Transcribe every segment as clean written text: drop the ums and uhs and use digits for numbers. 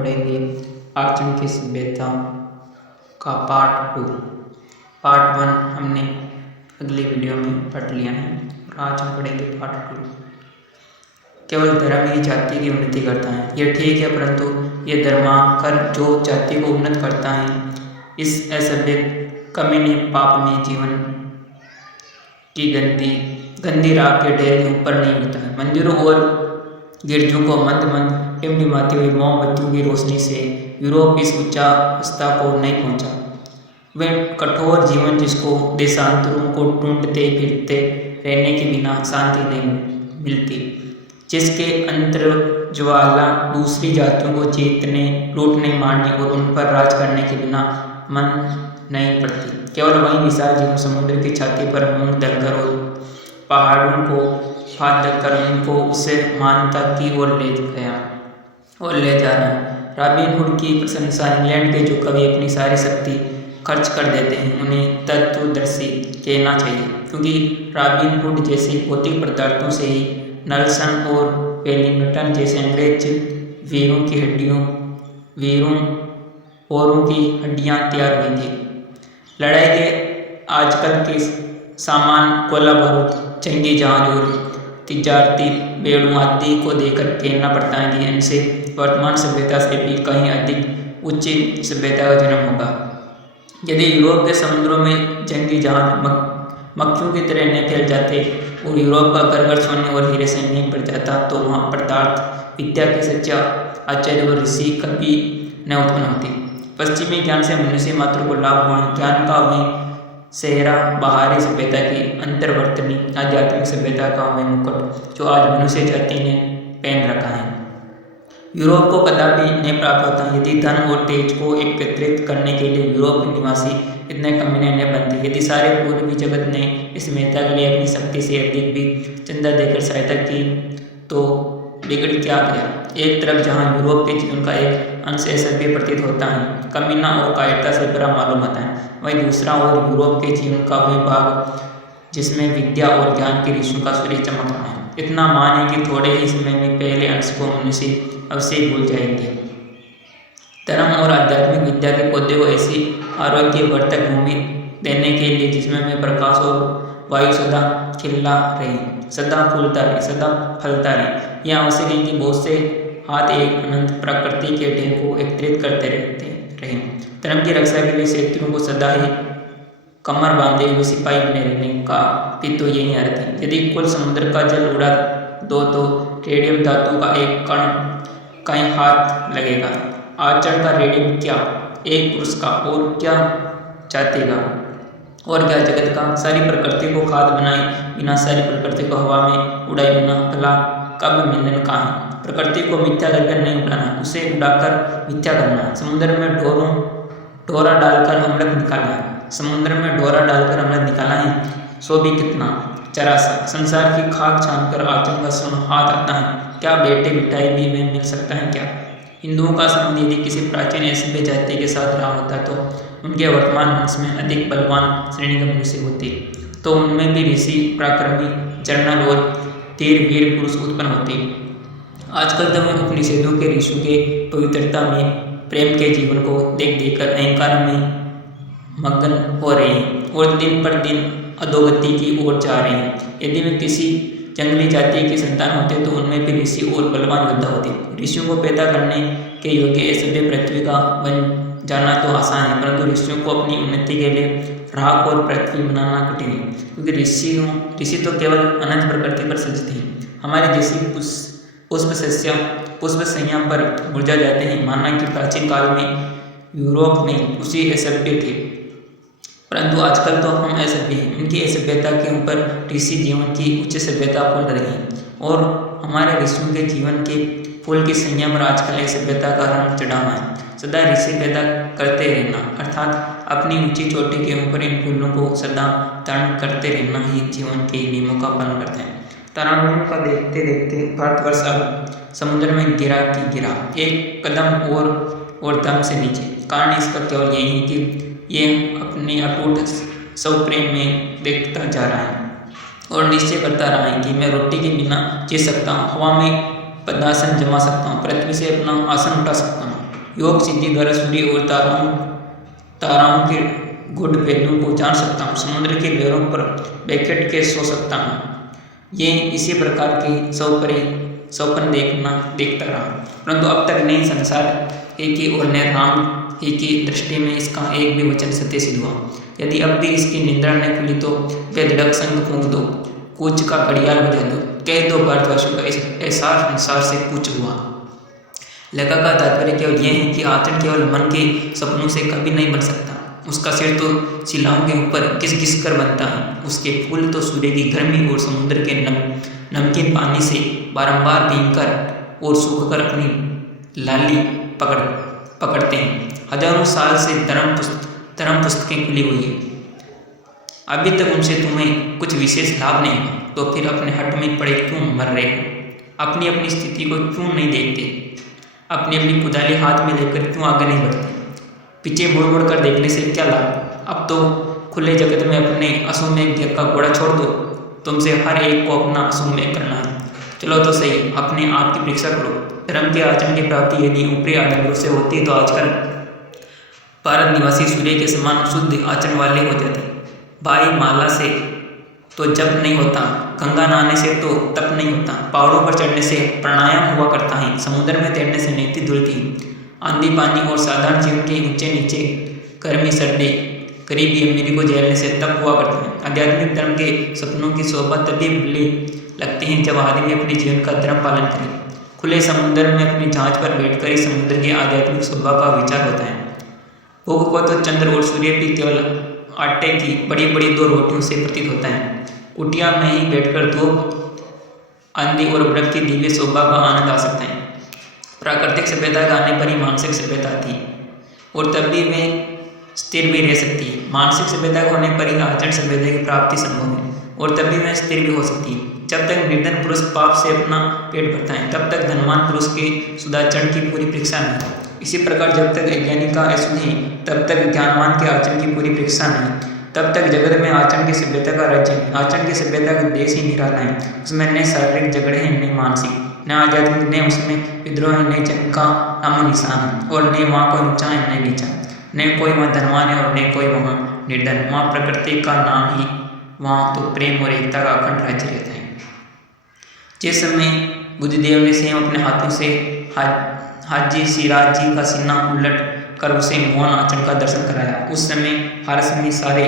पढ़ेंगे आर्चन की सभ्यता का पार्ट 2। पार्ट 1 हमने अगली वीडियो में पढ़ लिया है और आज हम पढ़ेंगे पार्ट 2। केवल धर्म ही जाति की उन्नति करता है, यह ठीक है, परंतु ये धर्मांकर जो जाति को उन्नत करता है, इस असभ्य कमीने पाप में जीवन की गंदी राख के ढेर के ऊपर नहीं होता है। मंदिरों और गिरजों को मंद मंद टिमटिमाती हुई मोमबत्तियों की रोशनी से यूरोप इस उच्च अवस्था को नहीं पहुंचा। वे कठोर जीवन जिसको देशांतरों को ढूंढते फिरते रहने के बिना शांति नहीं मिलती, जिसके अंतर ज्वाला दूसरी जातियों को जीतने, लूटने, मारने और उन पर राज करने के बिना मन नहीं पड़ती। केवल वही विशाल जीवन समुद्र की छाती पर मूंग दलकर और पहाड़ों को फाड़ कर उनको उसे मानता की ओर ले गया और ले जा रहा है। रॉबिन हुड की प्रशंसा इंग्लैंड के जो कवि अपनी सारी शक्ति खर्च कर देते हैं, उन्हें तत्वदर्शी कहना चाहिए, क्योंकि रॉबिन हुड जैसे भौतिक पदार्थों से ही नेल्सन और वेलिंगटन जैसे अंग्रेज वीरों औरों की हड्डियां तैयार हुई थी। लड़ाई के आजकल के सामान गोला बारूद, जंगी जहाज और तिजारती बेड़ों आदि को देखकर कहना पड़ता है कि इनसे वर्तमान सभ्यता से भी कहीं अधिक उच्च सभ्यता का जन्म होगा। यदि यूरोप के समुद्रों में जंगी जहाज मक्खियों की तरह न फैल जाते और यूरोप का घर सोने और हीरे से नहीं पड़ जाता, तो वहाँ पदार्थ विद्या के सच्चा आचार्य और ऋषि कभी न उत्पन्न होती। पश्चिमी ज्ञान से मनुष्य मात्र को लाभ हुआ, ज्ञान का वही सेहरा बाहरी सभ्यता की अंतर्वर्तनी आध्यात्मिक सभ्यता का वही मुकुट जो आज मनुष्य जाति ने पहन रखा है, यूरोप को कदापि नहीं प्राप्त होता यदि धन और तेज को एकत्रित करने के लिए यूरोप के निवासी इतने कमीने न बनते। यदि सारे पूर्वी जगत ने इस मेहता के लिए अपनी शक्ति से अधिक भी चंदा देकर सहायता की, तो बिगड़ क्या गया। एक तरफ जहाँ यूरोप के जीवन का एक अंश असभ्य प्रतीत होता है, कमीना और कायरता से भरा मालूम होता है, वहीं दूसरा और यूरोप के जीवन का वह भाग जिसमें विद्या और ज्ञान की ऋषियों का सूर्य चमक रहा है। इतना मान है कि थोड़े ही समय में पहले अंश को मनुष्य अवश्य भूल जाएंगे। धर्म और आध्यात्मिक विद्या के पौधे को ऐसी आरोग्यवर्धक भूमि देने के लिए जिसमें वे प्रकाश और वायु सदा खिला रहे, सदा फूलता रहे, सदा फलता रहे। यह आवश्यक है कि बहुत से हाथ एक अनंत प्रकृति के ढेर को एकत्रित करते रहे। धर्म की रक्षा के लिए शत्रुओं को सदा ही कमर बांधे हुए सिपाही बने रहने का भी तो यही अर्थ है। यदि कुल समुद्र का जल उड़ा दो तो रेडियम धातु का एक कण कहीं हाथ लगेगा। आचरण का रेडियम क्या, एक पुरुष का और क्या जाति का और क्या जगत का। सारी प्रकृति को खाद बनाए बिना सारी प्रकृति को हवा में उड़ाए बिना भला कब मिलन का है। प्रकृति को मिथ्या करके नहीं उड़ाना, उसे उड़ाकर मिथ्या करना है। समुद्र में डोरा डालकर अमृत निकाला है, समुद्र में डोरा डालकर अमृत निकाला है, सो भी कितना जरा सा। संसार की खाक छानकर आचरण का स्वर्ण हाथ आता है, क्या बेटे मिठाई भी में मिल सकता है क्या। हिंदुओं का संबंध यदि किसी प्राचीन ऐसी जाति के साथ रहा होता तो उनके वर्तमान वंश में अधिक बलवान श्रेणी के मनुष्य होते, तो उनमें भी ऋषि, पराक्रमी, जनरल और तीर वीर पुरुष उत्पन्न होते। आजकल तो मैं उपनिषदों के ऋषियों के पवित्रता में प्रेम के जीवन को देख देखकर अहंकार में मग्न हो रहे हैं और दिन पर दिन अधोगति की ओर जा रहे हैं। यदि वे किसी जंगली जाति के संतान होते तो उनमें भी ऋषि और बलवान योद्धा होते। ऋषियों को पैदा करने के योग्य सभ्य पृथ्वी का बन जाना तो आसान है, परंतु ऋषियों को अपनी उन्नति के लिए राख और पृथ्वी बनाना कठिन है, क्योंकि ऋषि तो केवल अनंत प्रकृति पर सजते हैं। हमारे जैसी पुष्प संज्ञा पर गुर्जा जाते हैं। माना कि प्राचीन काल में यूरोप में उसी असभ्य थे, परंतु आजकल तो हम असभ्य हैं। इनकी असभ्यता के ऊपर ऋषि जीवन की उच्च सभ्यता फूल रही है और हमारे ऋषियों के जीवन के फूल की संज्ञा पर आजकल सभ्यता का रंग चढ़ा हुआ है। सदा ऋषि पैदा करते रहना, अर्थात अपनी ऊंची चोटी के ऊपर इन फूलों को सदा धारण करते रहना ही जीवन के नियमों का पालन करते हैं। तरावलों का देखते देखते भारतवर्ष अब समुद्र में गिरा, एक कदम और दम से नीचे। कारण इसका केवल यही है कि ये अपने अटूट सब प्रेम में देखता जा रहा है और निश्चय करता रहा है कि मैं रोटी के बिना जी सकता हूँ, हवा में पद्मासन जमा सकता हूँ, पृथ्वी से अपना आसन उठा सकता हूँ, योग सिद्धि द्वारा सूर्य और ताराओं के गुड पहलुओं को जान सकता हूँ। समुद्र के लहरों पर बैठ के सो सकता हूँ। ये इसी प्रकार के सपन देखता रहा, परंतु अब तक नहीं संसार है कि और न राम है की दृष्टि में इसका एक भी वचन सत्य सिद्ध हुआ। यदि अब भी इसकी निंदा न खुली तो वे धड़क संग फूंक दो, कूच का घड़ियाल बजा दो, कह दो भारतवासियों का ऐसा संसार से कूच हुआ। लेखक का तात्पर्य केवल यह है कि आचरण केवल मन के सपनों से कभी नहीं बन सकता। उसका सिर तो शिलाओं के ऊपर घिस घिस कर बनता है, उसके फूल तो सूर्य की गर्मी और समुद्र के नमकीन पानी से बारंबार भीगकर और सूखकर अपनी लाली पकड़ते हैं। हजारों साल से धर्म पुस्तकें खुली हुई है, अभी तक उनसे तुम्हें कुछ विशेष लाभ नहीं हुआ, तो फिर अपने हट में पड़े क्यों मर रहे हो? अपनी अपनी स्थिति को क्यों नहीं देखते? अपनी अपनी कुदाली हाथ में लेकर क्यों आगे नहीं बढ़ते? पीछे मुड़ मुड़ कर देखने से क्या लाभ? अब तो खुले जगत में अपने असुमेघ देह का घोड़ा छोड़ दो। तुमसे हर एक को अपना असुमेघ करना है। चलो तो सही, अपने आप की परीक्षा करो। धर्म के आचरण की प्राप्ति यदि ऊपरी आडंबरों से होती तो आजकल भारत निवासी सूर्य के समान शुद्ध आचरण वाले हो जाते। भाई माला से तो जप नहीं होता, गंगा नहाने से तो तप नहीं होता, पहाड़ों पर चढ़ने से प्राणायाम हुआ करता है, समुद्र में तैरने से नीति धुलती, आंधी पानी और साधारण जीवन के ऊंचे नीचे, गर्मी सर्दी, गरीबी अमीरी को झेलने से तप हुआ करता है। आध्यात्मिक धर्म के सपनों की शोभा तभी भली लगती है जब आदमी अपने जीवन का धर्म पालन करे। खुले समुद्र में अपनी जहाज पर बैठकर ही समुद्र की आध्यात्मिक शोभा का विचार होता है। भोग को तो चंद्र और सूर्य भी केवल आटे की बड़ी बड़ी 2 रोटियों से प्रतीत होता है। कुटिया में ही बैठकर धूप, आंधी और बर्फ की दिव्य शोभा का आनंद आ सकता है। प्राकृतिक सभ्यता का आने पर ही मानसिक सभ्यता थी और तब भी वे स्थिर भी रह सकती है। मानसिक सभ्यता के होने पर ही आचरण सभ्यता की प्राप्ति संभव है और तब भी वह स्थिर भी हो सकती है। जब तक निर्धन पुरुष पाप से अपना पेट भरता है तब तक धनवान पुरुष के सुदाचरण की पूरी परीक्षा नहीं। इसी प्रकार जब तक अज्ञानी का अशुद्ध है तब तक ज्ञानवान के आचरण की पूरी परीक्षा नहीं। तब तक जगत में आचरण की सभ्यता का राज्य है। आचरण की सभ्यता का देश ही निराला है। उसमें न शारीरिक झगड़े हैं, न मानसिक, न आध्यात्मिक, न उसमें विद्रोह है, न जंग का नामो निशान है, और न वहाँ कोई ऊंचा है न नीचा, न कोई वहाँ धनवान है और न कोई वहाँ निर्धन। वहाँ प्रकृति का नाम ही, वहाँ तो प्रेम और एकता का अखंड राज्य रहता है। जिस समय बुद्धदेव ने स्वयं अपने हाथों से हाजी सिराज जी का सीना उलट कर उसे मौन आचरण का दर्शन कराया, उस समय फारस में सारे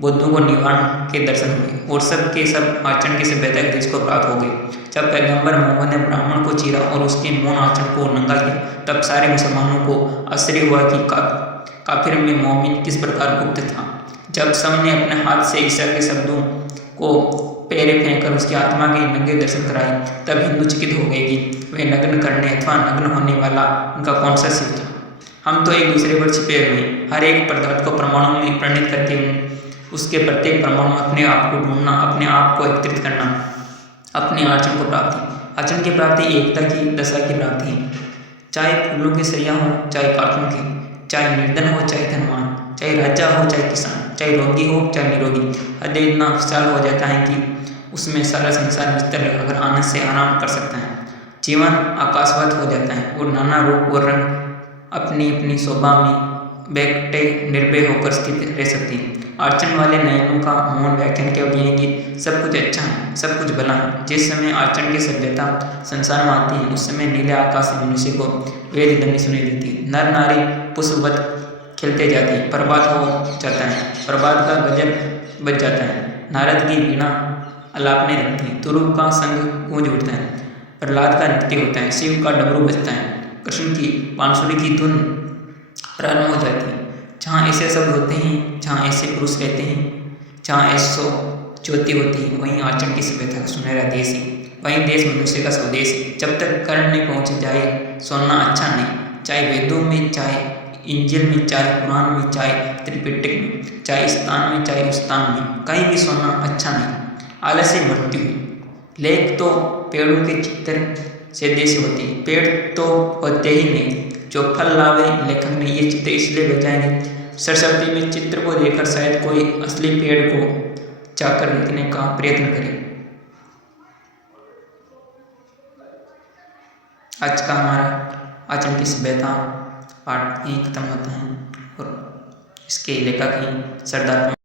बुद्धों को निवारण के दर्शन हुए और सब के सब आचरण की सभ्यता के देश को प्राप्त हो गए। जब पैगंबर मोहम्मद ने ब्राह्मण को चीरा और उसके मौन आचरण को नंगा किया तब सारे मुसलमानों को आश्चर्य हुआ कि काफिर में मोमिन किस प्रकार गुप्त था। जब सब ने अपने हाथ से ईसा के शब्दों को पैरे फेंककर उसकी आत्मा के नंगे दर्शन कराए तब हिंदू चकित हो गए कि वे नग्न करने अथवा नग्न होने वाला उनका कौन सा शिव था। हम तो एक दूसरे पर छिपे हुए, हर एक पदार्थ को परमाणु में परिणित करके उसके प्रत्येक परमाणु में अपने आप को ढूंढना, अपने आप को एकत्रित करना, अपने आचरण को प्राप्ति। आचरण की प्राप्ति एकता की दशा की प्राप्ति है। चाहे फूलों की सैया हो, चाहे काठों की, चाहे निर्धन हो चाहे धनवान, चाहे राजा हो चाहे किसान, चाहे रोगी हो चाहे निरोगी, हृदय इतना विशाल हो जाता है कि उसमें सारा संसार बिस्तर लगाकर आनंद से आराम कर सकता है। जीवन आकाशवत हो जाता है और नाना रूप और रंग अपनी अपनी शोभा में बैठे निर्भय होकर स्थित रह सकती है। आचरण वाले नयनों का मौन व्याख्यान केवल यह है कि सब कुछ अच्छा है, सब कुछ भला है। जिस समय आचरण की सभ्यता संसार में आती है उस समय नीले आकाश से मनुष्य को वेद ध्वनि सुनाई देती है। नर नारी पुष्पवत खिलते जाते हैं, प्रभात हो जाता है, प्रभात का गजल बज जाता है, नारद की वीणा अलापने लगती है, तुरुप का संग गूंज उठता है, प्रहलाद का नृत्य होता है, शिव का डमरू बजता है, कृष्ण की बांसुरी की धुन प्रारंभ हो जाती है। जहाँ ऐसे शब्द होते हैं, जहाँ ऐसे पुरुष रहते हैं, जहाँ ऐसो ज्योति होती है, वहीं आचरण की सभ्यता का सुनहरा देश है, वहीं देश मनुष्य का स्वदेश है। जब तक कर्ण नहीं पहुँच जाए सोना अच्छा नहीं, चाहे वेदों में, चाहे इंजिल में, चाहे कुरान में, चाहे त्रिपिटक में, चाहे इस स्थान में चाहे उस स्थान में, कहीं भी सोना अच्छा नहीं। आलस्य मृत्यु है। लेख तो पेड़ों के चित्र से देश होती है, पेड़ तो होते ही नहीं, जो फल लावे। लेखक ने ये चित्र इसलिए बजाए सरस्वती में चित्र को देखकर शायद कोई असली पेड़ को जाकर देखने का प्रयत्न करे। आज का हमारा आचरण की सभ्यता पाठ यहीं खत्म होता है और इसके लेखक ही सरदार